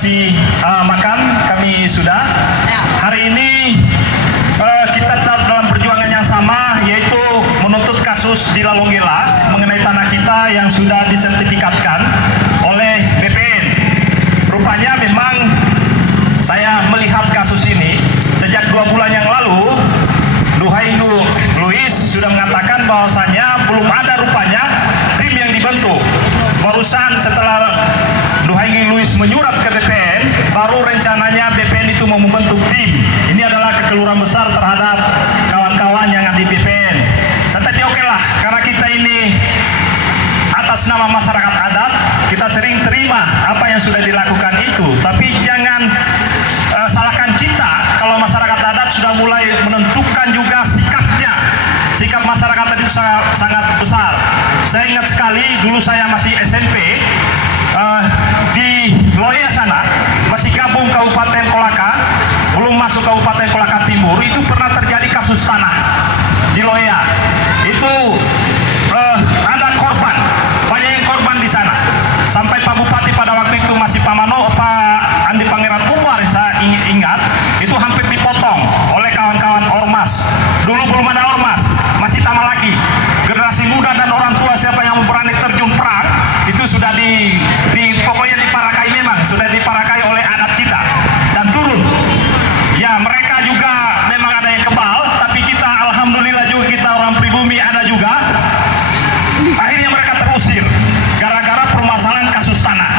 kasih makan kami sudah. Hari ini kita tetap dalam perjuangan yang sama, yaitu menuntut kasus di Lalonggela mengenai tanah kita yang sudah disertifikatkan oleh BPN. Rupanya memang saya melihat kasus ini sejak 2 bulan yang lalu. Luhainggu Luis sudah mengatakan bahwasanya belum ada rupanya tim yang dibentuk. Barusan setelah Luhainggu Luis menyurat ke BPN, baru rencananya BPN itu mau membentuk tim. Ini adalah kekeliruan besar terhadap kawan-kawan yang ada di BPN. Tetapi oke lah, karena kita ini atas nama masyarakat adat, kita sering terima apa yang sudah dilakukan itu. Tapi jangan salahkan kita kalau masyarakat adat sudah mulai menentukan juga sikapnya. Sikap masyarakat adat itu sangat besar. Saya ingat sekali dulu saya masih SMP, di Loya sana, masih gabung Kabupaten Kolaka, belum masuk Kabupaten Kolaka Timur, itu pernah terjadi kasus tanah di Loya. Itu ada korban, banyak yang korban di sana. Sampai Pak Bupati pada waktu itu masih Pak Andi Pangeran Umar, saya ingat, itu hampir dipotong oleh kawan-kawan ormas. Dulu belum ada ormas, masih Tamalaki. Generasi muda dan orang tua siapa yang berani terjun perang, itu sudah pokoknya diparakai, memang sudah diparakai oleh adat kita dan turun. Ya, mereka juga memang ada yang kebal, tapi kita alhamdulillah juga kita orang pribumi ada juga. Akhirnya mereka terusir gara-gara permasalahan kasus tanah.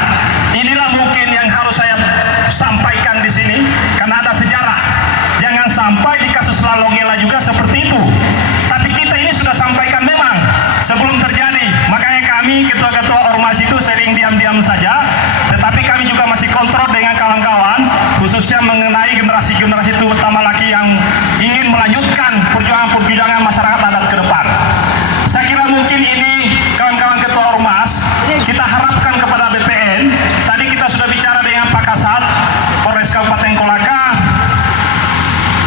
Inilah mungkin yang harus saya sampaikan di sini, karena ada sejarah. Jangan sampai di kasus Lalonggela juga seperti itu. Tapi kita ini sudah sampaikan memang sebelum terjadi. Makanya kami ketua-ketua ormas itu sering diam-diam saja. Tetapi kami juga masih kontrol dengan kawan-kawan, khususnya mengenai generasi-generasi itu utama lagi yang ingin melanjutkan perjuangan masyarakat adat ke depan. Saya kira mungkin ini kawan-kawan ketua ormas, kita harapkan kepada BPN. Tadi kita sudah bicara dengan Pak Kasat Polres Kabupaten Kolaka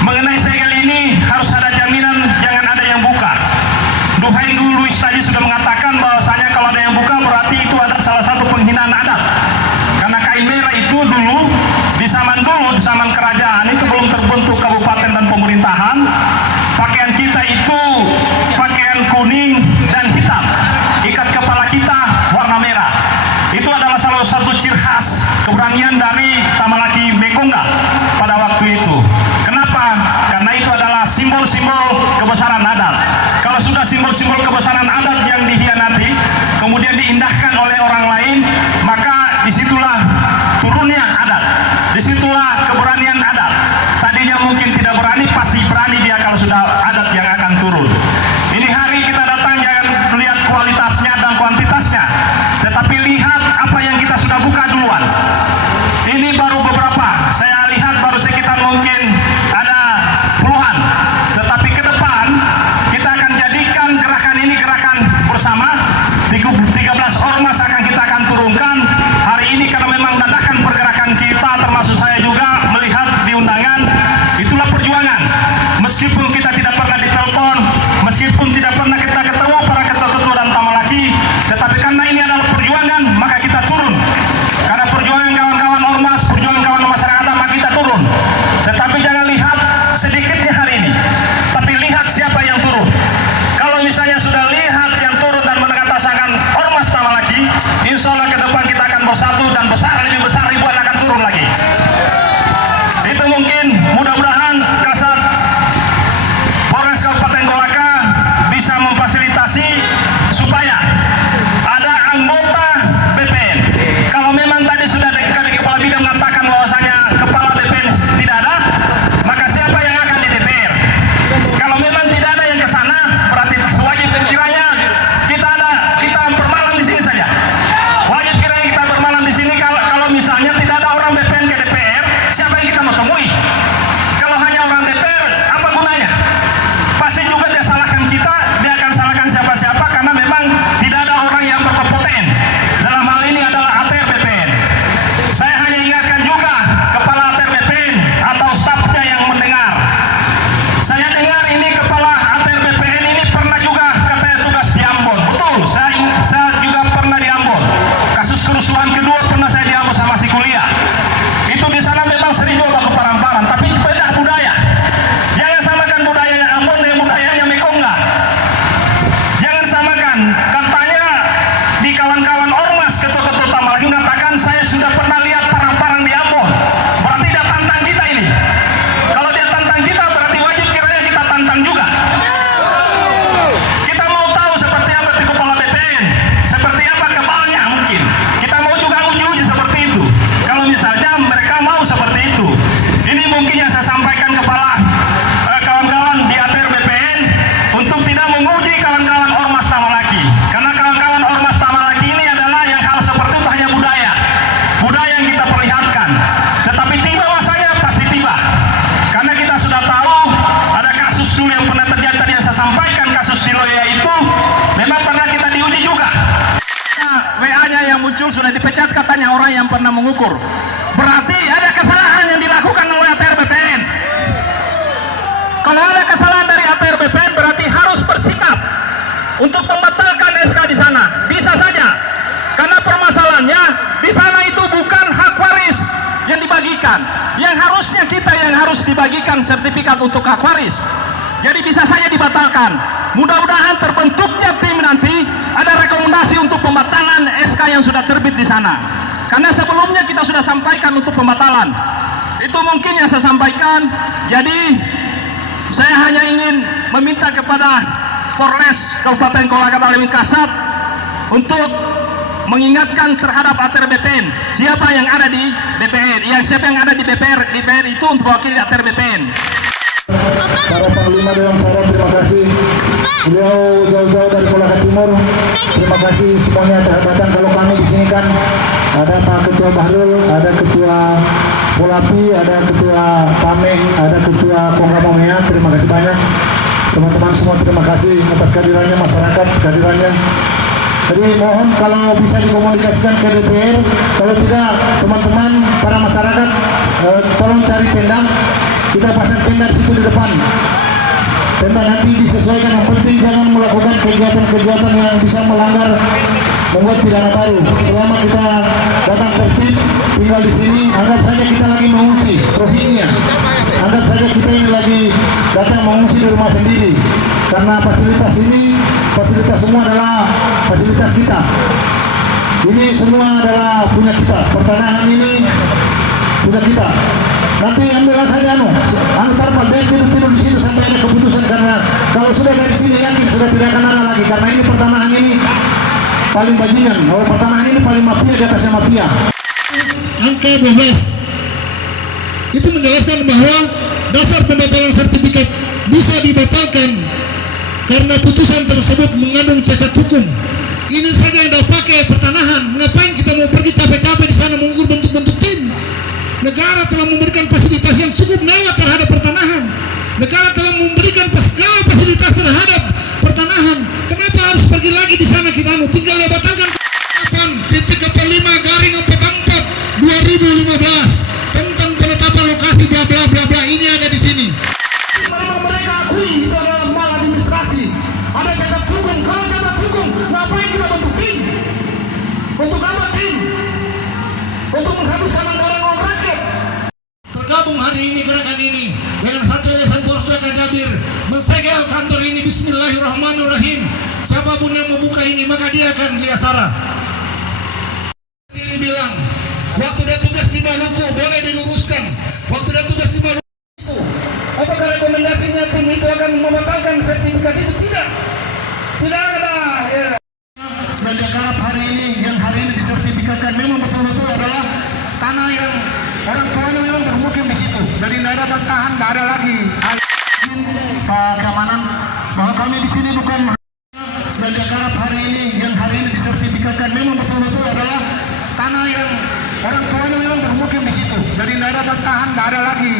mengenai segel ini, harus ada jaminan jangan ada yang buka. Luhainggu Luis tadi sudah mengatakan bahwasanya kalau ada yang buka berarti itu ada salah satu penghinaan adat. Karena kain merah itu dulu di zaman kerajaan itu belum terbentuk kabupaten dan pemerintahan. Pakaian kita itu pakaian kuning dan hitam. Ikat kepala kita warna merah. Itu adalah salah satu ciri khas keberanian dari Tamalaki Mekonga pada waktu itu. Kenapa? Karena itu adalah simbol-simbol kebesaran adat. Kalau sudah simbol-simbol kebesaran adat yang dihianati, kemudian diindahkan oleh orang lain, maka disitulah turunnya adat. Disitulah keberanian adat. Tadinya mungkin tidak berani, pasti berani dia kalau sudah adat yang akan turun. Ini hari kita datang jangan melihat kualitasnya dan kuantitasnya, tetapi lihat apa yang kita sudah buka duluan. Ini baru beberapa, saya lihat baru sekitar mungkin ada puluhan. Tetapi ke depan kita akan jadikan gerakan ini gerakan bersama. 13 ormas kita akan turunkan hari ini, karena memang dadakan pergerakan kita, termasuk saya juga melihat di undangan. Itulah perjuangan. Meskipun kita tidak pernah ditelepon, meskipun tidak pernah kita ketemu para ketua-ketua dan Tamalaki, tetapi karena ini adalah perjuangan, maka kita turun. Karena perjuangan muncul sudah dipecat katanya orang yang pernah mengukur. Berarti ada kesalahan yang dilakukan oleh ATR BPN. Kalau ada kesalahan dari ATR BPN berarti harus bersikap untuk membatalkan SK di sana. Bisa saja, karena permasalahannya di sana itu bukan hak waris yang dibagikan. Yang harusnya kita yang harus dibagikan sertifikat untuk hak waris. Jadi bisa saja dibatalkan. Mudah-mudahan terbentuknya tim nanti ada rekomendasi untuk pembatalan SK yang sudah terbit di sana. Karena sebelumnya kita sudah sampaikan untuk pembatalan. Itu mungkin yang saya sampaikan. Jadi saya hanya ingin meminta kepada Polres Kabupaten Kolaka Balimin Kasat untuk mengingatkan terhadap ATR BPN siapa yang ada di DPR, siapa yang ada di DPR itu untuk wakil ATR BPN. Para Panglima Dewan Saraf, terima kasih. Beliau jauh-jauh dari Kolaka Timur. Terima kasih semuanya telah datang. Kalau kami di sini kan ada Pak Ketua Bahrul, ada Ketua Polapi, ada Ketua Pameng, ada Ketua Ponggamomea. Terima kasih banyak teman-teman semua. Terima kasih atas kehadirannya masyarakat, kehadirannya. Jadi mohon kalau bisa dikomunikasikan ke DPR. Kalau tidak, teman-teman para masyarakat tolong cari tenda. Kita pasang tenda di situ di depan. Tenda nanti disesuaikan. Yang penting jangan melakukan kegiatan-kegiatan yang bisa melanggar, membuat pidana baru. Selama kita datang tertib, tinggal di sini, anggap saja kita lagi mengungsi Rohingya. Anggap saja kita ini lagi datang mengungsi di rumah sendiri. Karena fasilitas ini, fasilitas semua adalah fasilitas kita. Ini semua adalah punya kita. Pertanahan ini punya kita. Nanti ambil saja antar Pak tidur di situ sampai ada keputusan, karena kalau sudah dari sini yakin sudah tidak akan ada lagi, karena ini pertanahan ini paling bajingan. Kalau pertanahan ini paling mafia di atasnya mafia. Angka 12 itu menjelaskan bahwa dasar pembatalan sertifikat bisa dibatalkan karena putusan tersebut mengandung cacat hukum. Ini saja yang dah pakai pertanahan. Ngapain kita mau pergi capek-capek di sana mengukur bentuk-bentuk tim? Negara telah memberikan fasilitas yang cukup mewah terhadap pertanahan. Negara telah memberikan segala fasilitas terhadap pertanahan. Kenapa harus pergi lagi di sana kita tinggal ya batalkan. 8.45 tentang penetapan lokasi bla bla bla bla, ini ada di sini. Mereka akui itu adalah maladministrasi. Ada cacat hukum. Kalau cacat hukum, ngapain kita bentuk tim? Untuk apa tim? Untuk menghabiskan anggaran uang rakyat. Tergabung hari ini gerakan ini dengan satu yayasan Polres Kajabir mensegel kantor ini. Bismillahirrahmanirrahim. Siapapun yang membuka ini maka dia akan diasara. Ini bilang waktu dia tugas di Maluku boleh diluruskan. Waktu dia tugas di Maluku, apakah rekomendasinya tim itu akan membatalkan sertifikat itu? Tidak. Tidak ada. Ya. Raja Garap hari ini yang hari ini disertifikatkan memang betul-betul adalah tanah yang orang tuanya memang bermukim di situ. Jadi tidak ada bantahan, tidak ada lagi. Pak Keamanan bahwa kami di sini bukan Raja Garap hari ini yang hari ini disertifikatkan memang betul-betul adalah tanah yang orang tuanya memang bermukim di situ. Jadi tidak ada bantahan, tidak ada lagi.